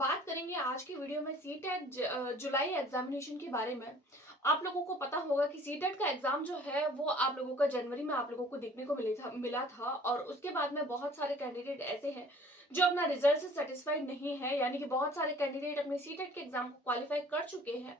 बात करेंगे आज की वीडियो में सीटेट जुलाई एग्जामिनेशन के बारे में। आप लोगों को पता होगा कि सीटेट का एग्जाम जो है वो आप लोगों का जनवरी में आप लोगों को देखने को मिला था और उसके बाद में बहुत सारे कैंडिडेट ऐसे हैं जो अपना रिजल्ट से सेटिस्फाइड नहीं है, यानी कि बहुत सारे कैंडिडेट अपने सीटेट के एग्जाम को क्वालिफाई कर चुके हैं,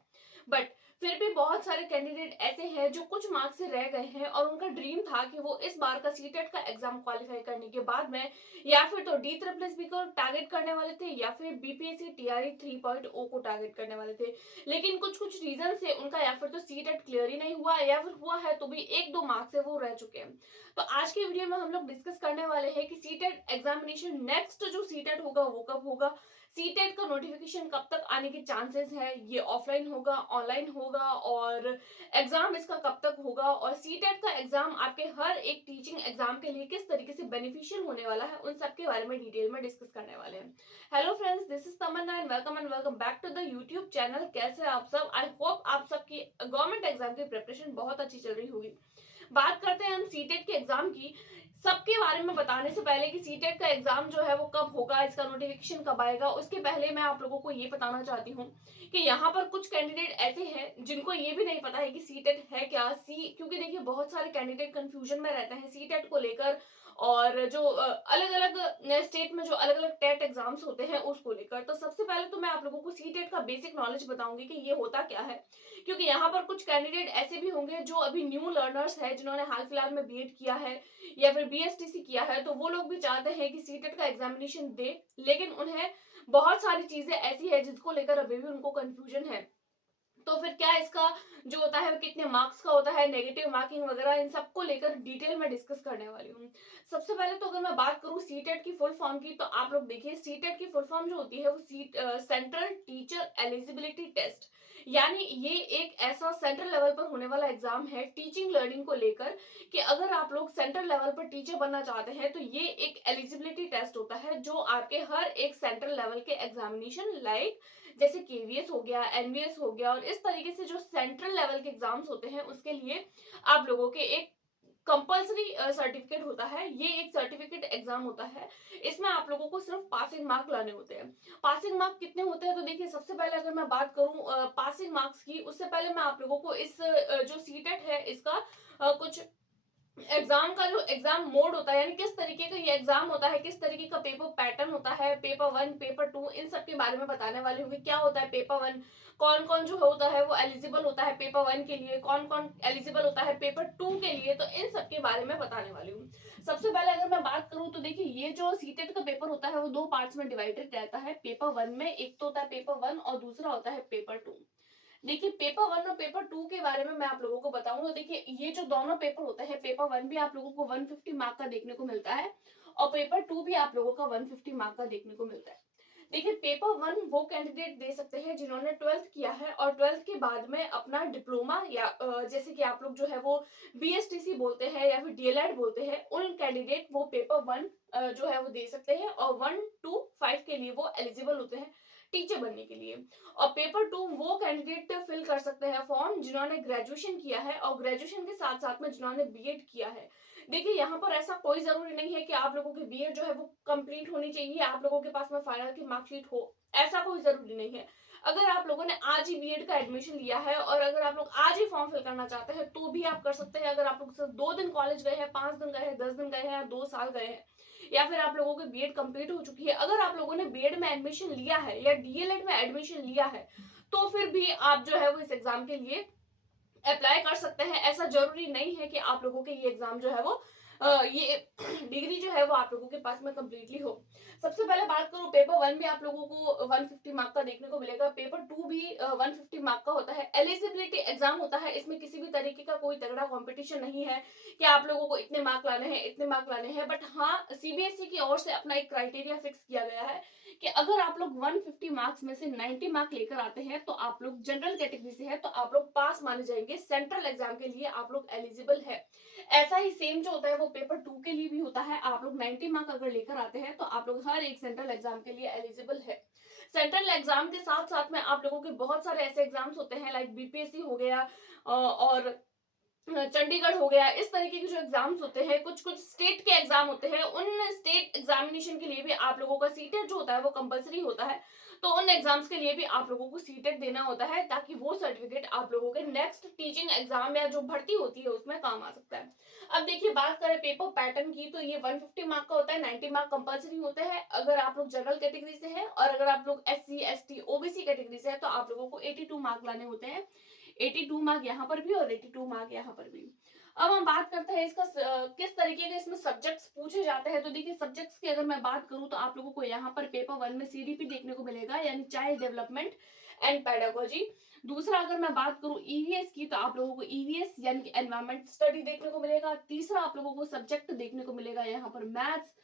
बट फिर भी बहुत सारे कैंडिडेट ऐसे हैं जो कुछ मार्क्स से रह गए हैं और उनका ड्रीम था कि वो इस बार का सीटेट का एग्जाम क्वालिफाई करने के बाद में या फिर तो डी ट्रिपल एस बी को टारगेट करने वाले थे या फिर बीपीएससी टीआरई 3.0 को टारगेट करने वाले थे। लेकिन कुछ कुछ रीजन से उनका या फिर तो सीटेट क्लियर ही नहीं हुआ या फिर हुआ है तो भी एक दो मार्क्स से वो रह चुके हैं। तो आज की वीडियो में हम लोग डिस्कस करने वाले हैं कि सीटेट एग्जामिनेशन नेक्स्ट जो सीटेट होगा वो कब होगा, सीटेट का नोटिफिकेशन कब तक आने के चांसेस है, ये ऑफलाइन होगा ऑनलाइन होगा और एग्जाम इसका कब तक होगा, और सीटेट का एग्जाम आपके हर एक टीचिंग एग्जाम के लिए किस तरीके से बेनिफिशियल होने वाला है, उन सब के बारे में डिटेल में डिस्कस करने वाले हैं। Hello friends, this is Tamanna and welcome back to the YouTube channel. कैसे हैं आप सब? आई होप आप सबकी गवर्नमेंट एग्जाम की प्रिपरेशन बहुत अच्छी चल रही होगी। बात करते हैं हम सीटेट के एग्जाम की। सबके बारे में बताने से पहले कि सीटेट का एग्जाम जो है वो कब होगा, इसका नोटिफिकेशन कब आएगा, उसके पहले मैं आप लोगों को ये बताना चाहती हूँ कि यहाँ पर कुछ कैंडिडेट ऐसे हैं जिनको ये भी नहीं पता है कि सीटेट है क्या। क्योंकि देखिए बहुत सारे कैंडिडेट कंफ्यूजन में रहते हैं सीटेट को लेकर, और जो अलग अलग स्टेट में जो अलग अलग टेट एग्जाम्स होते हैं उसको लेकर। तो सबसे पहले तो मैं आप लोगों को सीटेट का बेसिक नॉलेज बताऊंगी कि ये होता क्या है, क्योंकि यहाँ पर कुछ कैंडिडेट ऐसे भी होंगे जो अभी न्यू लर्नर्स है, जिन्होंने हाल फिलहाल में बीएड किया है या फिर बीएसटीसी किया है, तो वो लोग भी चाहते हैं कि सीटेट का एग्जामिनेशन दे, लेकिन उन्हें बहुत सारी चीजें ऐसी है जिसको लेकर अभी भी उनको कंफ्यूजन है। तो फिर क्या इसका जो होता है कितने मार्क्स का होता है, नेगेटिव मार्किंग वगैरह, इन सबको लेकर डिटेल में डिस्कस करने वाली हूँ। सबसे पहले तो अगर मैं बात करूँ सीटेट की फुल फॉर्म की, तो आप लोग देखिए सीटेट की फुल फॉर्म जो होती है वो सेंट्रल टीचर एलिजिबिलिटी टेस्ट, यानी ये एक ऐसा सेंट्रल लेवल पर होने वाला एग्जाम है टीचिंग लर्निंग को लेकर कि अगर आप लोग सेंट्रल लेवल पर टीचर बनना चाहते हैं तो ये एक एलिजिबिलिटी टेस्ट होता है जो आपके हर एक सेंट्रल लेवल के एग्जामिनेशन लाइक जैसे केवीएस हो गया, एनवीएस हो गया, और इस तरीके से जो सेंट्रल लेवल के एग्जाम्स होते हैं उसके लिए आप लोगों के एक कंपल्सरी सर्टिफिकेट होता है। ये एक सर्टिफिकेट एग्जाम होता है। इसमें आप लोगों को सिर्फ पासिंग मार्क लाने होते हैं। पासिंग मार्क कितने होते हैं, तो देखिए सबसे पहले अगर मैं बात करूं पासिंग मार्क्स की, उससे पहले मैं आप लोगों को इस जो सीटेट है इसका कुछ एग्जाम का जो एग्जाम मोड होता है, यानी किस तरीके का ये एग्जाम होता है, किस तरीके का पेपर पैटर्न होता है, पेपर वन पेपर टू, इन सब के बारे में बताने वाली हूँ। क्या होता है पेपर वन, कौन कौन जो होता है वो एलिजिबल होता है पेपर वन के लिए, कौन कौन एलिजिबल होता है पेपर टू के लिए, तो इन सब के बारे में बताने वाली हूँ। सबसे पहले अगर मैं बात करूँ तो देखिए ये जो सीटेट का पेपर होता है वो दो पार्ट्स में डिवाइडेड रहता है। पेपर वन में एक तो होता है पेपर वन और दूसरा होता है पेपर टू। देखिए पेपर वन और पेपर टू के बारे में मैं आप लोगों को बताऊंगा। देखिए ये जो दोनों पेपर होते हैं, पेपर वन भी आप लोगों को 150 मार्क का देखने को मिलता है और पेपर टू भी आप लोगों का 150 मार्क का देखने को मिलता है। देखिए पेपर वन वो कैंडिडेट दे सकते हैं जिन्होंने 12th किया है और 12th के बाद में अपना डिप्लोमा या जैसे कि आप लोग जो है वो बीएसटीसी बोलते हैं या फिर डीएलएड बोलते हैं, उन कैंडिडेट वो पेपर वन जो है वो दे सकते हैं और 1 to 5 के लिए वो एलिजिबल होते हैं टीचर बनने के लिए। और पेपर टू वो कैंडिडेट फिल कर सकते हैं फॉर्म जिन्होंने ग्रेजुएशन किया है और ग्रेजुएशन के साथ साथ में जिन्होंने बीएड किया है। देखिए यहाँ पर ऐसा कोई जरूरी नहीं है कि आप लोगों की बीएड जो है वो कंप्लीट होनी चाहिए, आप लोगों के पास में फाइनल की मार्कशीट हो, ऐसा कोई जरूरी नहीं है। अगर आप लोगों ने आज ही बीएड का एडमिशन लिया है और अगर आप लोग आज ही फॉर्म फिल करना चाहते हैं तो भी आप कर सकते हैं। अगर आप लोग सिर्फ 2 दिन कॉलेज गए हैं, 5 दिन गए हैं, 10 दिन गए हैं या 2 साल गए हैं, या फिर आप लोगों की बीएड कंप्लीट हो चुकी है, अगर आप लोगों ने बीएड में एडमिशन लिया है या डीएलएड में एडमिशन लिया है, तो फिर भी आप जो है वो इस एग्जाम के लिए अप्लाई कर सकते हैं। ऐसा जरूरी नहीं है कि आप लोगों के ये एग्जाम जो है वो ये डिग्री जो है वो आप लोगों के पास में कंप्लीटली हो। सबसे पहले बात करूं, पेपर वन भी आप लोगों को 150 मार्क का देखने को मिलेगा, पेपर टू भी 150 मार्क का होता है। एलिजिबिलिटी एग्जाम होता है, इसमें किसी भी तरीके का कोई तगड़ा कंपटीशन नहीं है कि आप लोगों को इतने मार्क लाने हैं इतने मार्क लाने हैं, बट हाँ सीबीएसई की ओर से अपना एक क्राइटेरिया फिक्स किया गया है कि अगर आप लोग 150 मार्क्स में से 90 मार्क लेकर आते हैं तो आप लोग जनरल कैटेगरी से है तो आप लोग पास माने जाएंगे, सेंट्रल एग्जाम के लिए आप लोग एलिजिबल है। ऐसा ही सेम जो होता है वो पेपर टू के लिए भी होता है। आप लोग 90 मार्क अगर लेकर आते हैं तो आप लोग हर एक सेंट्रल एग्जाम के लिए एलिजिबल है। सेंट्रल एग्जाम के साथ साथ में आप लोगों के बहुत सारे ऐसे एग्जाम्स होते हैं लाइक बीपीएससी हो गया और चंडीगढ़ हो गया, इस तरीके के जो एग्जाम्स होते हैं, कुछ कुछ स्टेट के एग्जाम होते हैं, उन स्टेट एग्जामिनेशन के लिए भी आप लोगों का सीटेट जो होता है वो कंपलसरी होता है। तो उन एग्जाम्स के लिए भी आप लोगों को सीटेट देना होता है, ताकि वो सर्टिफिकेट आप लोगों के नेक्स्ट टीचिंग एग्जाम या जो भर्ती होती है उसमें काम आ सकता है। अब देखिए, बात करें पेपर पैटर्न की, तो ये 150 मार्क का होता है, 90 मार्क कंपलसरी होता है अगर आप लोग जनरल कैटेगरी से हैं, और अगर आप लोग SC ST OBC कैटेगरी से है तो आप लोगों को 82 मार्क लाने होते हैं। 82 मार्क यहाँ पर भी और 82 मार्क यहाँ पर भी। अब हम बात करते हैं इसका किस तरीके के इसमें सब्जेक्ट्स पूछे जाते हैं। तो देखिए, सब्जेक्ट्स की अगर मैं बात करूं तो आप लोगों को यहाँ पर पेपर 1 में CDP देखने को मिलेगा, यानी चाइल्ड डेवलपमेंट एंड पेडागोजी। दूसरा अगर मैं बात करूं EVS की, तो आप लोगों को EVS यानी कि एनवायरमेंट स्टडी देखने को मिलेगा। तीसरा आप लोगों को सब्जेक्ट देखने को मिलेगा यहाँ पर मैथ्स।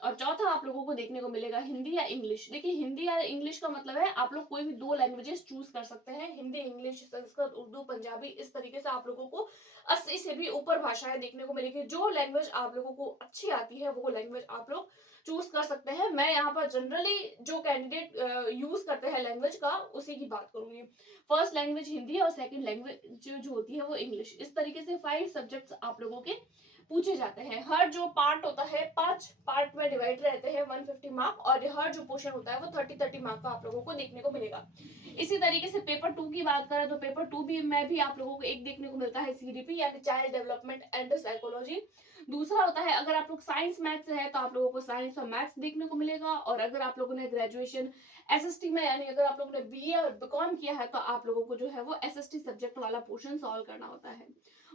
और चौथा आप लोगों को देखने को मिलेगा हिंदी या इंग्लिश। देखिए, हिंदी या इंग्लिश का मतलब है आप लोग कोई भी 2 लैंग्वेजेस चूज कर सकते हैं, हिंदी इंग्लिश, संस्कृत उर्दू पंजाबी। इस तरीके से आप लोगों को 80 से भी ऊपर भाषाएं देखने को मिलेगी। जो लैंग्वेज आप लोगों को अच्छी आती है वो लैंग्वेज आप लोग चूज कर सकते हैं। मैं यहाँ पर जनरली जो कैंडिडेट यूज करते हैं लैंग्वेज का, उसी की बात करूंगी। फर्स्ट लैंग्वेज हिंदी और सेकंड लैंग्वेज जो होती है वो इंग्लिश। इस तरीके से 5 सब्जेक्ट्स आप लोगों के पूछे जाते हैं। हर जो पार्ट होता है 5 पार्ट में डिवाइड रहते हैं, 150 मार्क, और हर जो पोर्शन होता है वो 30-30 मार्क का आप लोगों को देखने को मिलेगा। इसी तरीके से पेपर 2 की बात करें तो पेपर 2 भी में भी आप लोगों को एक देखने को मिलता है CDP यानी चाइल्ड डेवलपमेंट एंड साइकोलॉजी। दूसरा होता है, अगर आप लोग साइंस मैथ्स है तो आप लोगों को साइंस और मैथ्स देखने को मिलेगा। और अगर आप लोगों ने ग्रेजुएशन SST में यानी अगर आप लोगों ने BA और BCom किया है तो आप लोगों को जो है वो SST सब्जेक्ट वाला पोर्शन सॉल्व करना होता है।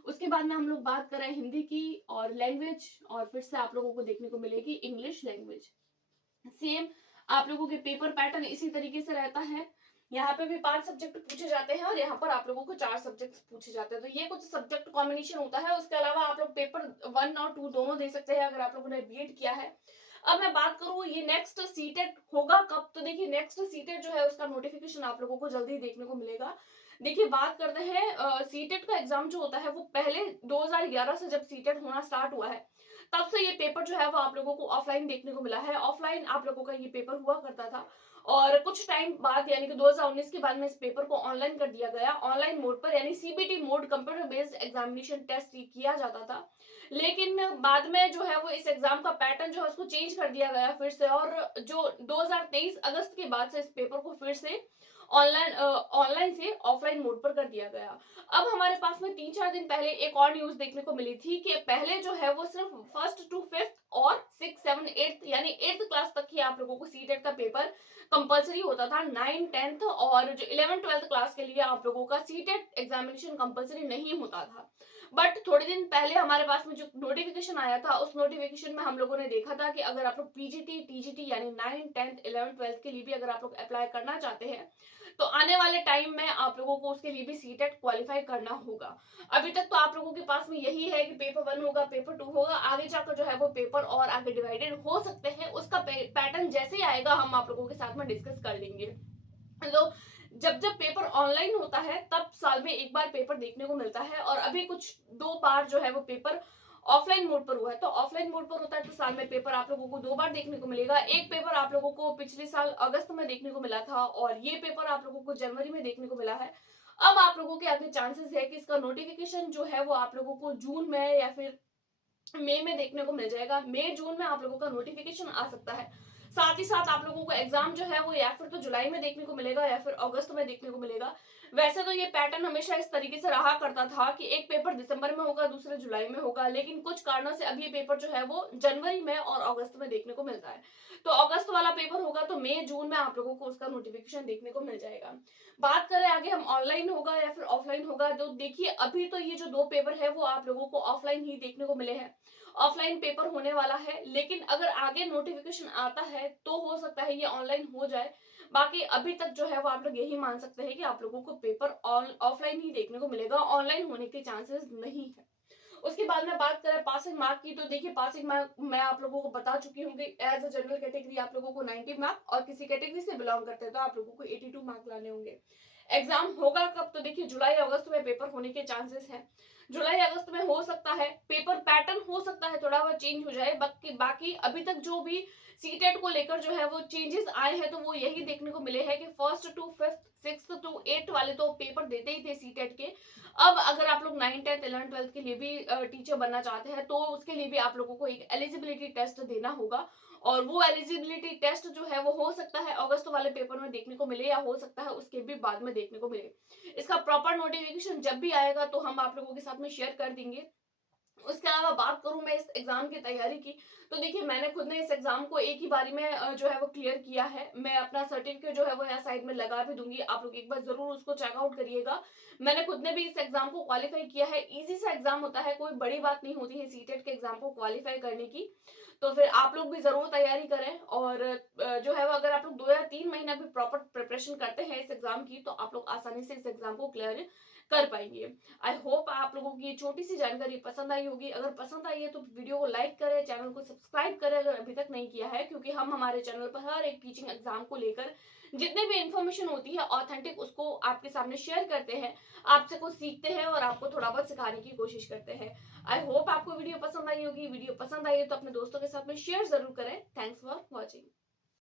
उसके बाद में हम लोग बात करें हिंदी की और लैंग्वेज, और फिर से आप लोगों को देखने को मिलेगी इंग्लिश लैंग्वेज। सेम आप लोगों के पेपर पैटर्न इसी तरीके से रहता है। यहाँ पे भी 5 सब्जेक्ट पूछे जाते हैं और यहाँ पर आप लोगों को 4 सब्जेक्ट पूछे जाते हैं। तो ये कुछ सब्जेक्ट कॉम्बिनेशन होता है। उसके अलावा आप लोग पेपर 1 और 2 दोनों दे सकते हैं अगर आप लोगों ने बीएड किया है। अब मैं बात करूं ये नेक्स्ट सीटेट होगा कब, तो देखिए नेक्स्ट सीटेट जो है उसका नोटिफिकेशन आप लोगों को जल्दी देखने को मिलेगा। देखिए, बात करते हैं सीटेट का एग्जाम जो होता है वो पहले 2011 से जब सीटेट होना स्टार्ट हुआ है तब से ये पेपर जो है वो आप लोगों को ऑफलाइन देखने को मिला है। ऑफलाइन आप लोगों का ये पेपर हुआ करता था, और कुछ टाइम बाद यानी कि 2019 के बाद में इस पेपर को ऑनलाइन कर दिया गया। ऑनलाइन मोड पर यानी CBT mode, computer based examination test किया जाता था। लेकिन बाद में जो है वो इस एग्जाम का पैटर्न जो है उसको चेंज कर दिया गया फिर से, और जो 2023 अगस्त के बाद से इस पेपर को फिर से ऑनलाइन से ऑफलाइन मोड पर कर दिया गया। अब हमारे पास में 3-4 दिन पहले एक और न्यूज देखने को मिली थी कि पहले जो है वो सिर्फ 1st to 5th और 6, 7, 8 यानी 8th क्लास तक ही आप लोगों को सीटेट का पेपर कंपलसरी होता था। 9, 10th और जो 11, 12th क्लास के लिए आप लोगों का सीटेट एग्जामिनेशन कंपलसरी नहीं होता था। बट थोड़े दिन पहले हमारे पास में जो नोटिफिकेशन आया था उस नोटिफिकेशन में हम लोगों ने देखा था कि अगर आप लोग PGT TGT यानी 9, 10th 11, 12th के लिए भी अगर आप लोग अप्लाई करना चाहते हैं तो आने वाले टाइम में आप लोगों को उसके लिए भी सीटेट क्वालिफाई करना होगा। अभी तक तो आप लोगों के पास में यही है कि पेपर 1 होगा, पेपर 2 होगा, आगे जाकर जो है वो पेपर और आगे डिवाइडेड हो सकते हैं। उसका पैटर्न जैसे ही आएगा हम आप लोगों के साथ में डिस्कस कर लेंगे। तो जब जब पेपर ऑनलाइन होता है तब साल में एक बार पेपर देखने को मिलता है, और अभी कुछ 2 बार जो है वो पेपर ऑफलाइन मोड पर हुआ है। तो ऑफलाइन मोड पर होता है तो साल में पेपर आप लोगों को 2 बार देखने को मिलेगा। एक पेपर आप लोगों को पिछले साल अगस्त में देखने को मिला था और ये पेपर आप लोगों को जनवरी में देखने को मिला है। अब आप लोगों के आगे चांसेस है कि इसका नोटिफिकेशन जो है वो आप लोगों को जून में या फिर मई में देखने को मिल जाएगा। मई जून में आप लोगों का नोटिफिकेशन आ सकता है। साथ ही साथ आप लोगों को एग्जाम जो है वो या फिर तो जुलाई में देखने को मिलेगा या फिर अगस्त में देखने को मिलेगा। वैसे तो ये पैटर्न हमेशा इस तरीके से रहा करता था कि एक पेपर दिसंबर में होगा, दूसरे जुलाई में होगा, लेकिन कुछ कारणों से अब ये पेपर जो है वो जनवरी में और अगस्त में देखने को मिलता है। तो अगस्त वाला पेपर होगा तो मई जून में आप लोगों को उसका नोटिफिकेशन देखने को मिल जाएगा। बात करें आगे हम ऑनलाइन होगा या फिर ऑफलाइन होगा, तो देखिए अभी तो ये जो 2 पेपर है वो आप लोगों को ऑफलाइन ही देखने को मिले हैं। ऑफलाइन पेपर होने वाला है, लेकिन अगर आगे नोटिफिकेशन आता है तो हो सकता है ये ऑनलाइन हो जाए। बाकी अभी तक जो है वो आप लोग यही मान सकते हैं कि आप लोगों को पेपर ऑफलाइन ही देखने को मिलेगा, ऑनलाइन होने के चांसेस नहीं है। उसके बाद में बात करें पासिंग मार्क की, तो देखिए पासिंग मार्क मैं आप लोगों को बता चुकी हूँ कि एज अ जनरल कैटेगरी आप लोगों को 90 मार्क, और किसी कैटेगरी से बिलोंग करते हैं तो आप लोगों को 82 मार्क लाने होंगे। एग्जाम होगा कब, तो देखिए जुलाई अगस्त में पेपर होने के चांसेस हैं। जुलाई अगस्त में हो सकता है, पेपर पैटर्न हो सकता है थोड़ा बहुत चेंज हो जाए। बाकी अभी तक जो भी सीटेट को लेकर जो है वो चेंजेस आए हैं तो वो यही देखने को मिले हैं कि 1st to 5th 6th to 8th वाले तो पेपर देते ही थे सीटेट के। अब अगर आप लोग 9, 10, 11, 12 के लिए भी टीचर बनना चाहते हैं तो उसके लिए भी आप लोगों को एक एलिजिबिलिटी टेस्ट देना होगा, और वो एलिजिबिलिटी टेस्ट जो है वो हो सकता है अगस्त वाले पेपर में देखने को मिले, या हो सकता है उसके भी बाद में देखने को मिले। इसका प्रॉपर नोटिफिकेशन जब भी आएगा तो हम आप लोगों के साथ में शेयर कर देंगे। उसके अलावा बात करूँ मैं इस एग्ज़ाम की तैयारी की, तो देखिए मैंने खुद ने इस एग्ज़ाम को एक ही बारी में जो है वो क्लियर किया है। मैं अपना सर्टिफ़िकेट जो है वो यहाँ साइड में लगा भी दूँगी, आप लोग एक बार ज़रूर उसको चेक आउट करिएगा। मैंने खुद ने भी इस एग्ज़ाम को क्वालीफ़ाई किया है, ईज़ी सा एग्ज़ाम होता है, कोई बड़ी बात नहीं होती है सीटेट के एग्ज़ाम को क्वालीफ़ाई करने की। तो फिर आप लोग भी ज़रूर तैयारी करें, और जो है वो अगर आप लोग 2 या 3 महीना भी प्रॉपर प्रिपरेशन करते हैं इस एग्ज़ाम की, तो आप लोग आसानी से इस एग्ज़ाम को क्लियर कर पाएँगे। आई होप आप लोगों की ये छोटी-सी जानकारी पसंद आई होगी। अगर पसंद आई है तो वीडियो को लाइक करें, चैनल को सब्सक्राइब करें अगर अभी तक नहीं किया है, क्योंकि हम हमारे चैनल पर हर एक टीचिंग एग्ज़ाम को लेकर जितने भी इन्फॉर्मेशन होती है ऑथेंटिक, उसको आपके सामने शेयर करते हैं, आपसे कुछ सीखते हैं और आपको थोड़ा बहुत सिखाने की कोशिश करते हैं। आई होप आपको वीडियो पसंद आई होगी। वीडियो पसंद आई है तो अपने दोस्तों के साथ में शेयर ज़रूर करें। Thanks for watching.